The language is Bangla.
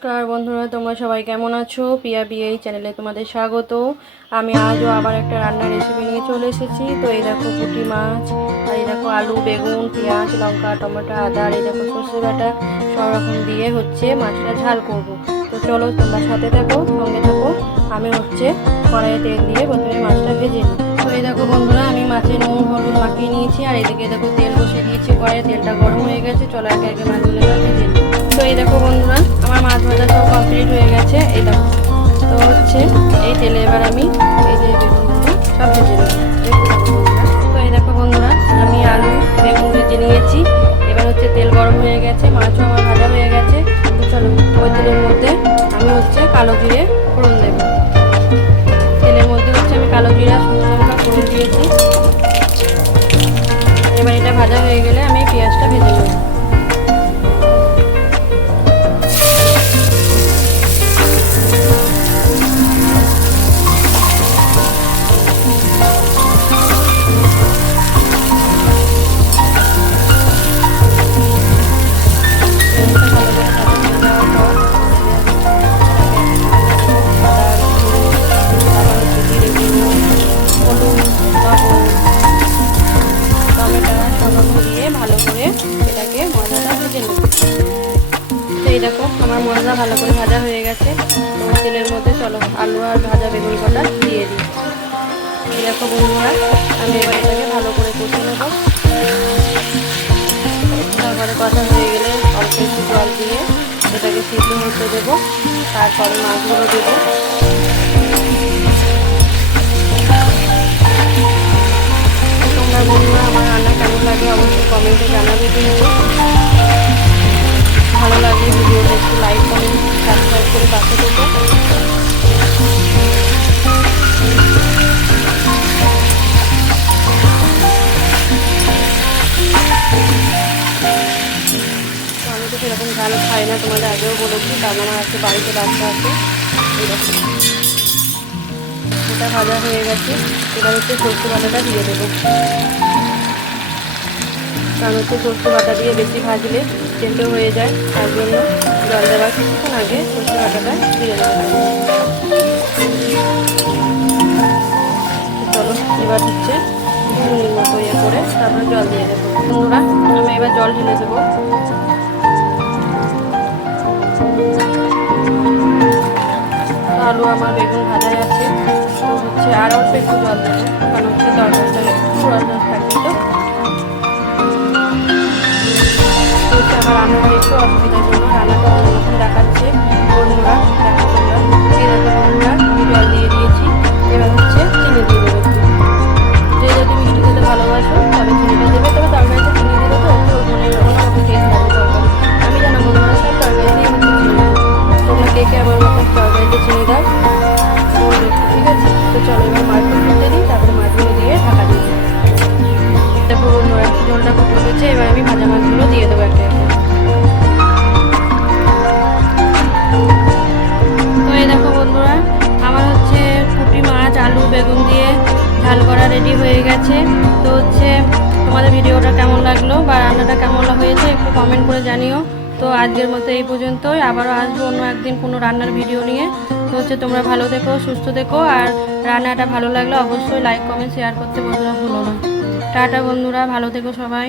নমস্কার বন্ধুরা, তোমরা সবাই কেমন আছো? পিয়া চ্যানেলে তোমাদের স্বাগত। আমি আজও আবার একটা রান্নার রেসিপি নিয়ে চলে এসেছি। তো এই দেখো পুঁটি মাছ, আর এই দেখো আলু, বেগুন, পেঁয়াজ, লঙ্কা, টমেটো, আদা, আর এই দেখো সর্ষে বাটা সব রকম দিয়ে হচ্ছে মাছটা ঝাল করব। তো চলো তোমরা সাথে থাকো, সঙ্গে থাকো। আমি হচ্ছে কড়াইয়ে তেল দিয়ে প্রথমে মাছটা ভেজে নিই। তো এই দেখো বন্ধুরা, আমি মাছের নুন, হলুদ মাখিয়ে নিয়েছি, আর এদিকে দেখো তেল বসে দিয়েছি কড়াইয়ে। তেলটা গরম হয়ে গেছে, চলো একে একে মাছগুলো ভেজে নিই। তো এই দেখো বন্ধুরা দিয়েছি এবার এটা ভাজা হয়ে গেলে আমি পেঁয়াজটা ভেজে এই দেখো, আমার মশলা ভালো করে ভাজা হয়ে গেছে। তেলের মধ্যে চলো, আলু আর ভাজা বেগুন কটা দিয়ে দিই। এই দেখো বন্ধুরা, আমি এবার এটাকে ভালো করে কষে নেব। তারপরে কথা হয়ে গেলে অল্প একটু জল দিয়ে এটাকে সিদ্ধ হতে দেবো। তারপরে মাছগুলো দেবো। তো সেরকম ঝাল খাই না, তোমাদের আগেও বলেছি কারণ আমার আজকে বাড়িতে বাচ্চা আছে, এরকম। এটা ভাজা হয়ে গেছে, এবার হচ্ছে সর্ষে বাটাটা দিয়ে দেবো। কারণ হচ্ছে সর্ষে বাটা দিয়ে বেশি ভাজলে তেতো হয়ে যায়, তার জন্য জল দেওয়ার কিছুক্ষণ আগে সর্ষে বাটাটা দিয়ে দেবো চলো, এবার হচ্ছে নুনের মতো ইয়ে করে তারপরে জল দিয়ে দেবো। বন্ধুরা, আমি এবার জল ঢেলে দেবো। আলু আমার বেগুন ভাজাই আছে। তো হচ্ছে আর অল্প একটু জল দেবো, কারণ হচ্ছে তরকারিটা একটু জল থাকবে তো। হচ্ছে আমার রান্নাটা একটু অসুবিধার জন্য চলো এবার মাছগুলো ফুটতে দিই তারপরে মাছগুলো দিয়ে ঢাকা দিই বন্ধুরা জলটা ফুটে উঠেছে এবার আমি ভাজা মাছগুলো দিয়ে দেবো একটা তো দেখো বন্ধুরা, আমার হচ্ছে পুঁটি মাছ, আলু, বেগুন দিয়ে ঝাল করা রেডি হয়ে গেছে। তো হচ্ছে তোমাদের ভিডিওটা কেমন লাগল বা রান্নাটা কেমন হয়েছে একটু কমেন্ট করে জানিও। তো আজকের মতো এই পর্যন্তই, আবারও আসব অন্য একদিন কোনো রান্নার ভিডিও নিয়ে। তো হচ্ছে, তোমরা ভালো দেখো সুস্থ দেখো আর রান্নাটা ভালো লাগলে অবশ্যই লাইক কমেন্ট শেয়ার করতে বন্ধুরা ভুলো না। টাটা বন্ধুরা, ভালো থেকো সবাই।